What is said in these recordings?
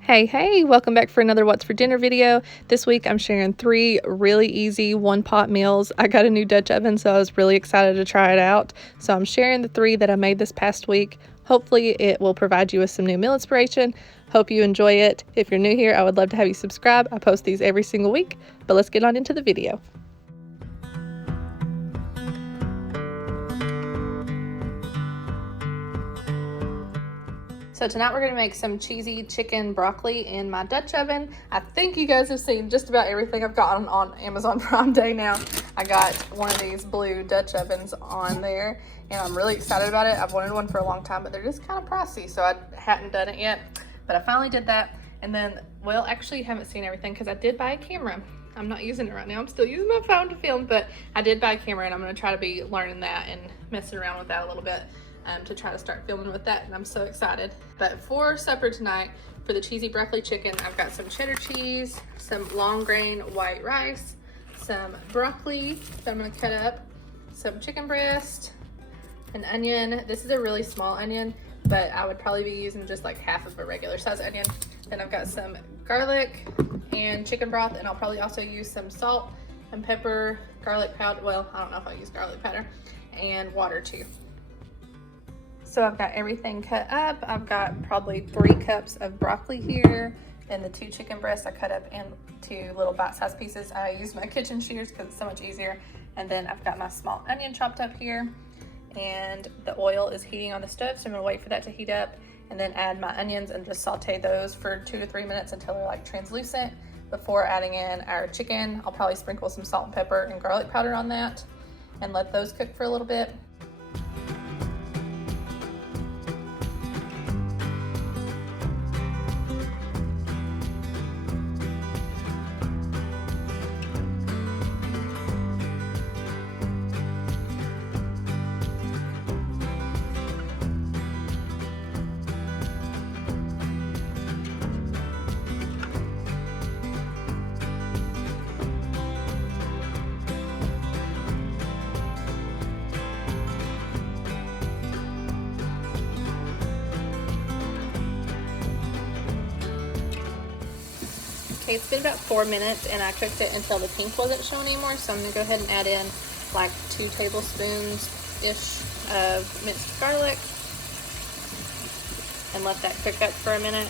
Hey, welcome back for another What's for Dinner video. This week I'm sharing 3 really easy one-pot meals. I got a new Dutch oven, so I was really excited to try it out. So I'm sharing the 3 that I made this past week. Hopefully it will provide you with some new meal inspiration. Hope you enjoy it. If you're new here, I would love to have you subscribe. I post these every single week, but let's get on into the video. So tonight we're going to make some cheesy chicken broccoli in my Dutch oven. I think you guys have seen just about everything I've gotten on Amazon Prime Day now. I got one of these blue Dutch ovens on there and I'm really excited about it. I've wanted one for a long time, but they're just kind of pricey, so I hadn't done it yet. But I finally did that. And then, well, actually you haven't seen everything because I did buy a camera. I'm not using it right now. I'm still using my phone to film, but I did buy a camera and I'm going to try to be learning that and messing around with that a little bit. To try to start filming with that, and I'm so excited. But for supper tonight, for the cheesy broccoli chicken, I've got some cheddar cheese, some long grain white rice, some broccoli that I'm gonna cut up, some chicken breast, an onion. This is a really small onion, but I would probably be using just like half of a regular size onion. Then I've got some garlic and chicken broth, and I'll probably also use some salt and pepper, garlic powder. Well, I don't know if I'll use garlic powder, and water too. So I've got everything cut up. I've got probably 3 cups of broccoli here, and the 2 chicken breasts I cut up into little bite-sized pieces. I use my kitchen shears because it's so much easier. And then I've got my small onion chopped up here, and the oil is heating on the stove, so I'm gonna wait for that to heat up and then add my onions and just saute those for 2 to 3 minutes until they're like translucent before adding in our chicken. I'll probably sprinkle some salt and pepper and garlic powder on that and let those cook for a little bit. Okay, it's been about 4 minutes and I cooked it until the pink wasn't showing anymore, so I'm gonna go ahead and add in like 2 tablespoons-ish of minced garlic and let that cook up for a minute.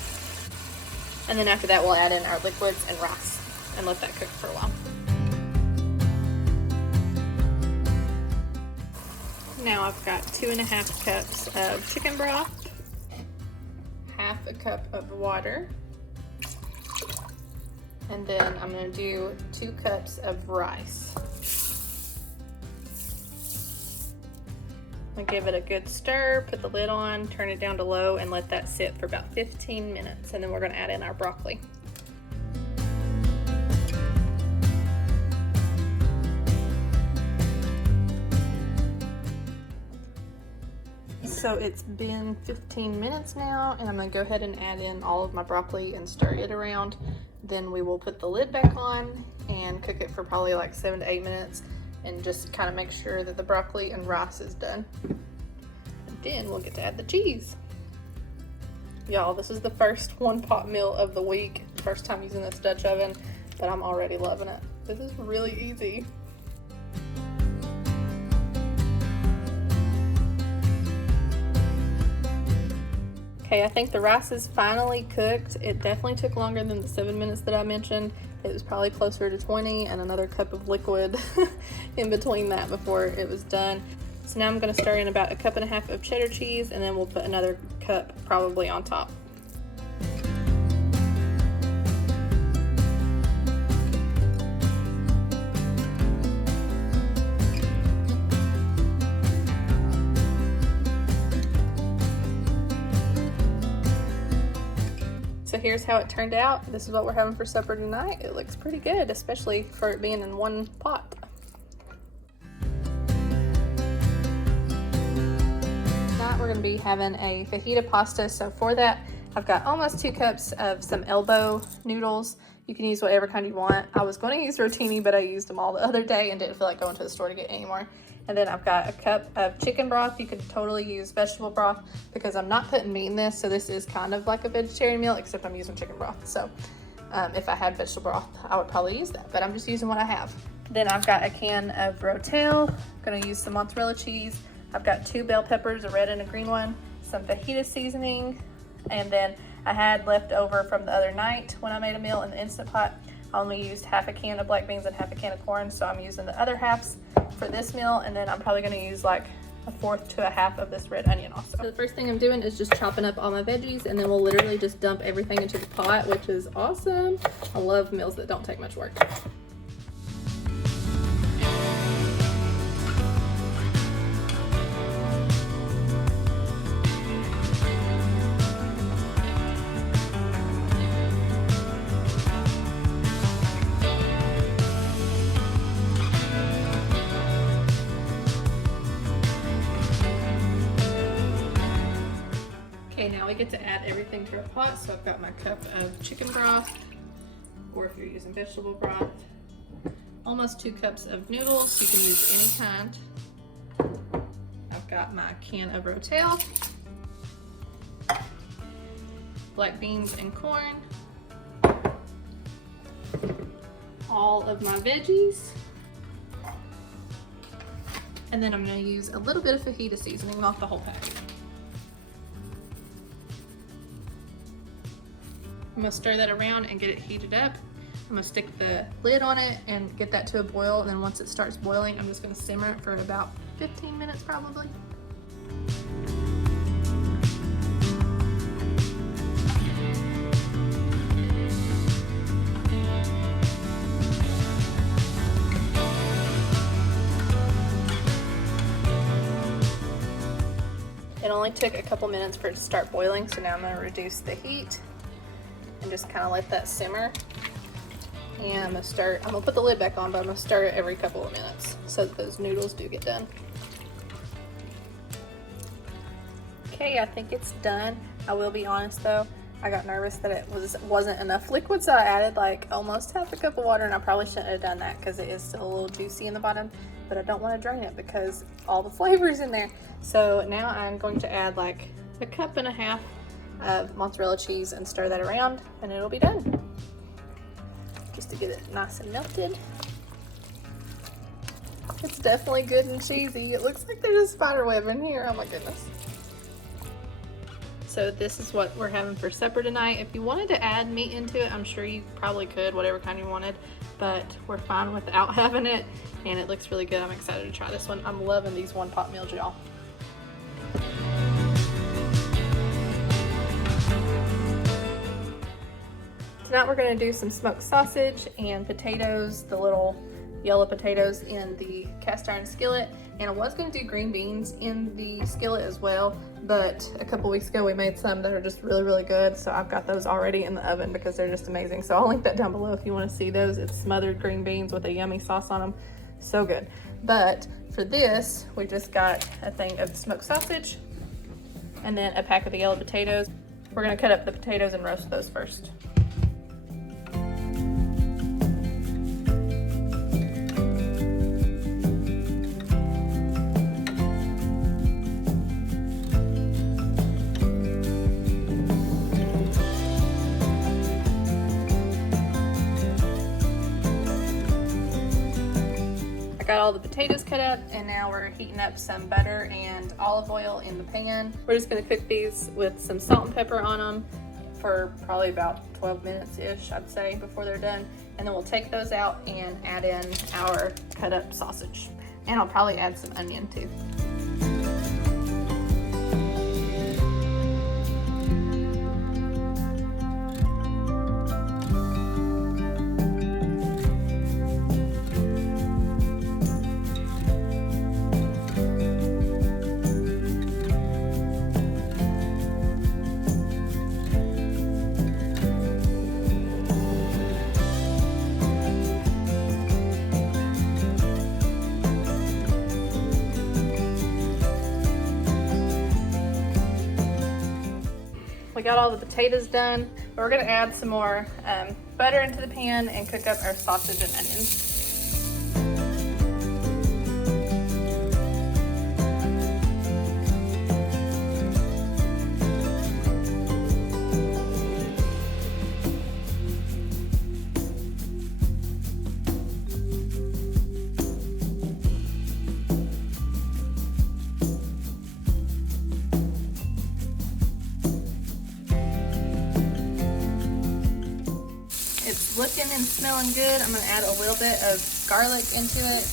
And then after that we'll add in our liquids and rice and let that cook for a while. Now I've got 2.5 cups of chicken broth, half a cup of water, and then I'm gonna do 2 cups of rice. I'm gonna give it a good stir, put the lid on, turn it down to low, and let that sit for about 15 minutes. And then we're gonna add in our broccoli. So it's been 15 minutes now, and I'm gonna go ahead and add in all of my broccoli and stir it around. Then we will put the lid back on and cook it for probably like 7 to 8 minutes and just kind of make sure that the broccoli and rice is done. And then we'll get to add the cheese. Y'all, this is the first one-pot meal of the week. First time using this Dutch oven, but I'm already loving it. This is really easy. Okay, I think the rice is finally cooked. It definitely took longer than the 7 minutes that I mentioned. It was probably closer to 20 and another cup of liquid in between that before it was done. So now I'm gonna stir in about 1.5 cups of cheddar cheese, and then we'll put another cup probably on top. So here's how it turned out. This is what we're having for supper tonight. It looks pretty good, especially for it being in one pot. Tonight we're gonna be having a fajita pasta. So for that, I've got almost 2 cups of some elbow noodles. You can use whatever kind you want. I was going to use rotini, but I used them all the other day and didn't feel like going to the store to get any more. And then I've got a cup of chicken broth. You could totally use vegetable broth because I'm not putting meat in this, so this is kind of like a vegetarian meal, except I'm using chicken broth. So if I had vegetable broth, I would probably use that, but I'm just using what I have. Then I've got a can of rotel. I'm gonna use some mozzarella cheese. I've got 2 bell peppers, a red and a green one, some fajita seasoning, and then I had left over from the other night when I made a meal in the Instant Pot. I only used half a can of black beans and half a can of corn, so I'm using the other halves for this meal, and then I'm probably gonna use like a 1/4 to a half of this red onion also. So the first thing I'm doing is just chopping up all my veggies, and then we'll literally just dump everything into the pot, which is awesome. I love meals that don't take much work. Okay, now we get to add everything to our pot. So I've got my cup of chicken broth, or if you're using vegetable broth, almost 2 cups of noodles. You can use any kind. I've got my can of rotel, black beans and corn, all of my veggies, and then I'm going to use a little bit of fajita seasoning, not the whole pack. I'm gonna stir that around and get it heated up. I'm gonna stick the lid on it and get that to a boil, and then once it starts boiling, I'm just gonna simmer it for about 15 minutes probably. It only took a couple minutes for it to start boiling, so now I'm gonna reduce the heat and just kind of let that simmer. And I'm gonna put the lid back on, but I'm gonna stir it every couple of minutes so that those noodles do get done. Okay, I think it's done. I will be honest though, I got nervous that it wasn't enough liquid, so I added like almost half a cup of water, and I probably shouldn't have done that because it is still a little juicy in the bottom, but I don't want to drain it because all the flavor's in there. So now I'm going to add like a cup and a half of mozzarella cheese and stir that around, and it'll be done. Just to get it nice and melted. It's definitely good and cheesy. It looks like there's a spider web in here. Oh my goodness. So this is what we're having for supper tonight. If you wanted to add meat into it, I'm sure you probably could, whatever kind you wanted, but we're fine without having it, and it looks really good. I'm excited to try this one. I'm loving these one pot meals, y'all. Tonight we're going to do some smoked sausage and potatoes, the little yellow potatoes in the cast iron skillet. And I was going to do green beans in the skillet as well, but a couple weeks ago we made some that are just really, really good. So I've got those already in the oven because they're just amazing. So I'll link that down below if you want to see those. It's smothered green beans with a yummy sauce on them. So good. But for this, we just got a thing of smoked sausage and then a pack of the yellow potatoes. We're going to cut up the potatoes and roast those first. Got all the potatoes cut up, and now we're heating up some butter and olive oil in the pan. We're just going to cook these with some salt and pepper on them for probably about 12 minutes-ish, I'd say, before they're done. And then we'll take those out and add in our cut up sausage. And I'll probably add some onion too. We got all the potatoes done, but we're gonna add some more butter into the pan and cook up our sausage and onions. looking and smelling good. I'm gonna add a little bit of garlic into it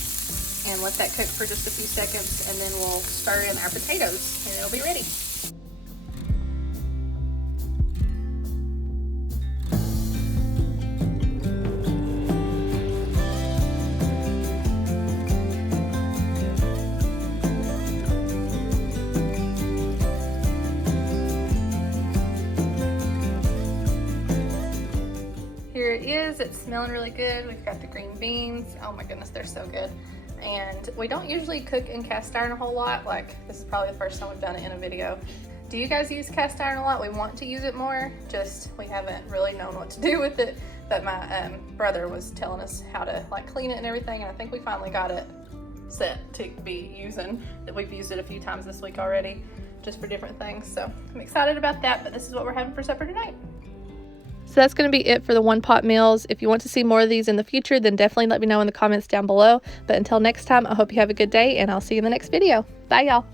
and let that cook for just a few seconds, and then we'll stir in our potatoes and it'll be ready. Here it is. It's smelling really good. We've got the green beans. Oh my goodness, they're so good. And we don't usually cook in cast iron a whole lot. Like, this is probably the first time we've done it in a video. Do you guys use cast iron a lot? We want to use it more, just we haven't really known what to do with it. But my brother was telling us how to like clean it and everything, and I think we finally got it set to be using. That we've used it a few times this week already, just for different things. So I'm excited about that, but this is what we're having for supper tonight. So that's going to be it for the one pot meals. If you want to see more of these in the future, then definitely let me know in the comments down below. But until next time, I hope you have a good day, and I'll see you in the next video. Bye, y'all.